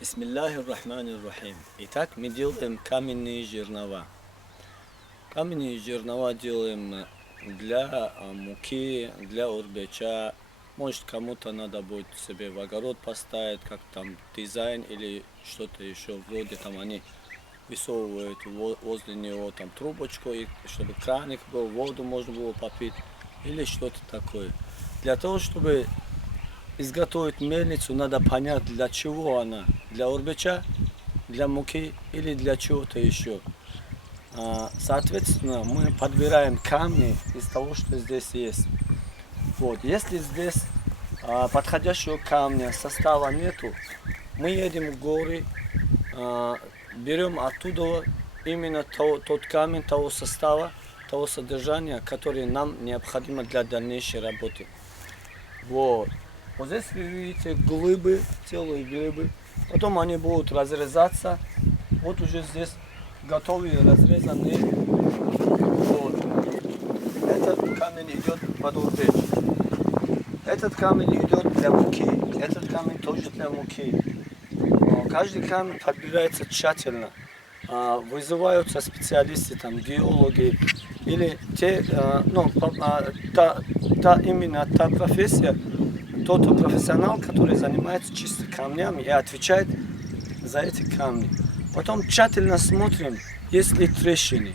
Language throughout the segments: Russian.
Бисмиллахир-Рахманир-Рахим. Итак, мы делаем каменные жернова. Каменные жернова делаем для муки, для урбеча. Может, кому-то надо будет себе в огород поставить, как там дизайн или что-то еще вроде там они высовывают возле него там трубочку, и чтобы краник был, воду можно было попить или что-то такое. Для того, чтобы изготовить мельницу, надо понять, для чего она. Для урбеча, для муки или для чего-то еще. Соответственно, мы подбираем камни из того, что здесь есть. Вот. Если здесь подходящего камня, состава нету, мы едем в горы, берем оттуда именно тот камень того состава, того содержания, который нам необходимо для дальнейшей работы. Вот. Вот здесь вы видите глыбы, целые глыбы. Потом они будут разрезаться. Вот уже здесь готовые, разрезанные. Вот. Этот камень идет под урбеч. Этот камень идет для муки. Этот камень тоже для муки. Каждый камень подбирается тщательно. Вызываются специалисты, там, геологи, или именно та профессия, тот профессионал, который занимается чисто камнями и отвечает за эти камни. Потом тщательно смотрим, есть ли трещины,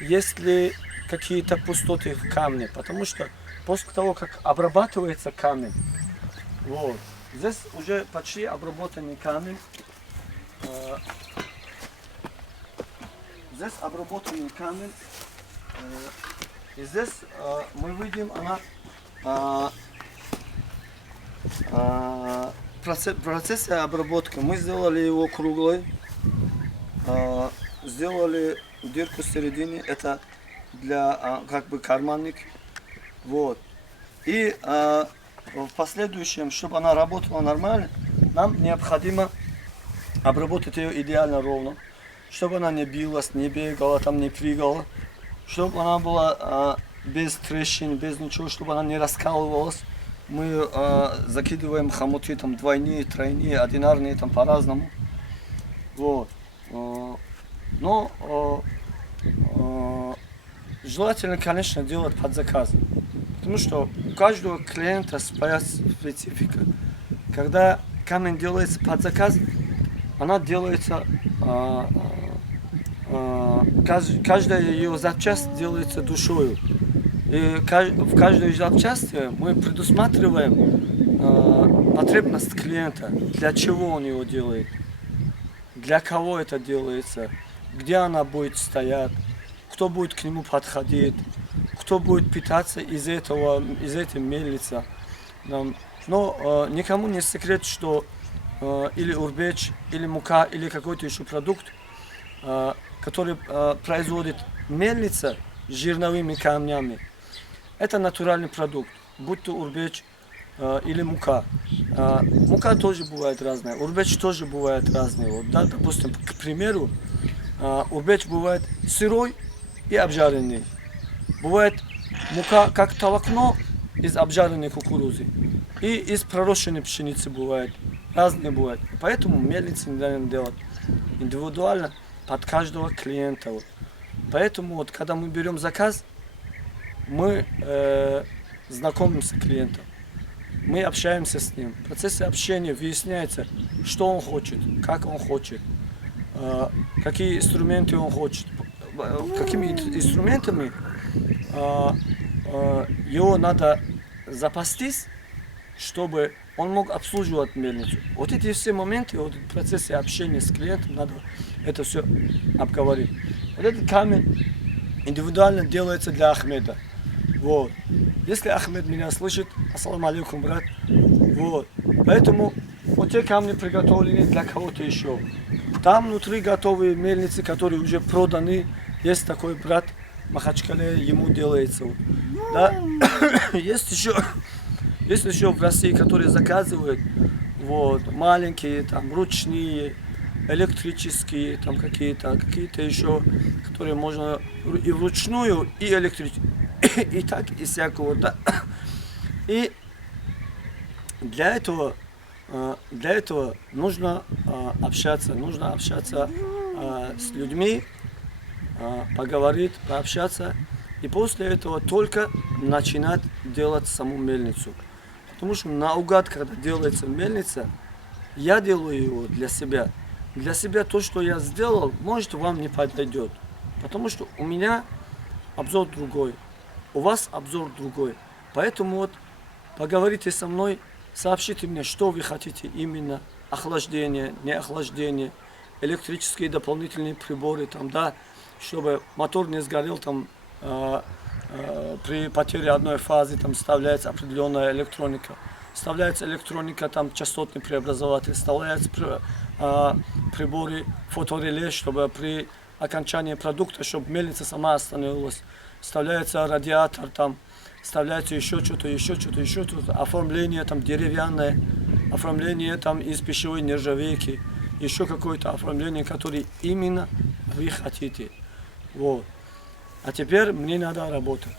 есть ли какие-то пустоты в камне, потому что после того, как обрабатывается камень, вот, здесь уже почти обработанный камень. Здесь обработанный камень, и здесь мы видим процессе обработки. Мы сделали его круглой, сделали дырку в середине, это для как бы карманник. Вот. И в последующем, чтобы она работала нормально, нам необходимо обработать ее идеально ровно, чтобы она не билась, не бегала, там не прыгала, чтобы она была без трещин, без ничего, чтобы она не раскалывалась. Мы закидываем хомуты там двойные, тройные, одинарные, там по-разному. Вот. Но желательно, конечно, делать под заказ. Потому что у каждого клиента своя специфика. Когда камень делается под заказ, она делается, каждая ее запчасть делается душою. И в каждой запчасти мы предусматриваем потребность клиента, для чего он его делает, для кого это делается, где она будет стоять, кто будет к нему подходить, кто будет питаться из этой мельницы. Но никому не секрет, что или урбеч, или мука, или какой-то еще продукт, который производит мельница с жирновыми камнями, это натуральный продукт, будь то урбеч или мука. Мука тоже бывает разная, урбеч тоже бывает разный. Вот, да, допустим, к примеру, урбеч бывает сырой и обжаренный. Бывает мука как толокно из обжаренной кукурузы. И из пророщенной пшеницы бывает. Разные бывают. Поэтому мельницы надо делать индивидуально под каждого клиента. Вот. Поэтому вот, когда мы берем заказ, мы знакомимся с клиентом. Мы общаемся с ним. В процессе общения выясняется, что он хочет, как он хочет, какие инструменты он хочет, какими инструментами его надо запастись, чтобы он мог обслуживать мельницу. Вот эти все моменты, вот в процессе общения с клиентом надо это все обговорить. Вот этот камень индивидуально делается для Ахмеда. Вот. Если Ахмед меня слышит, ассаламу алейкум, брат. Вот. Поэтому вот те камни приготовлены для кого-то еще. Там внутри готовые мельницы, которые уже проданы. Есть такой брат в Махачкале, ему делается. Да? Есть еще в России, которые заказывают вот, маленькие, там, ручные, электрические, там какие-то еще, которые можно и вручную, и электрические, и так, и всякого. Да? И для этого Для этого нужно общаться с людьми, поговорить, пообщаться, и после этого только начинать делать саму мельницу. Потому что наугад, когда делается мельница, я делаю его для себя. Для себя то, что я сделал, может, вам не подойдет. Потому что у меня обзор другой, у вас обзор другой. Поэтому вот поговорите со мной, сообщите мне, что вы хотите именно. Охлаждение, не охлаждение, электрические дополнительные приборы, там, да, чтобы мотор не сгорел, там, при потере одной фазы там вставляется определенная электроника. Вставляется электроника, там частотный преобразователь, вставляются приборы фотореле, чтобы при окончании продукта, чтобы мельница сама остановилась. Вставляется радиатор, там, вставляется еще что-то. Оформление там деревянное, оформление там из пищевой нержавейки, еще какое-то оформление, которое именно вы хотите. Вот. А теперь мне надо работать.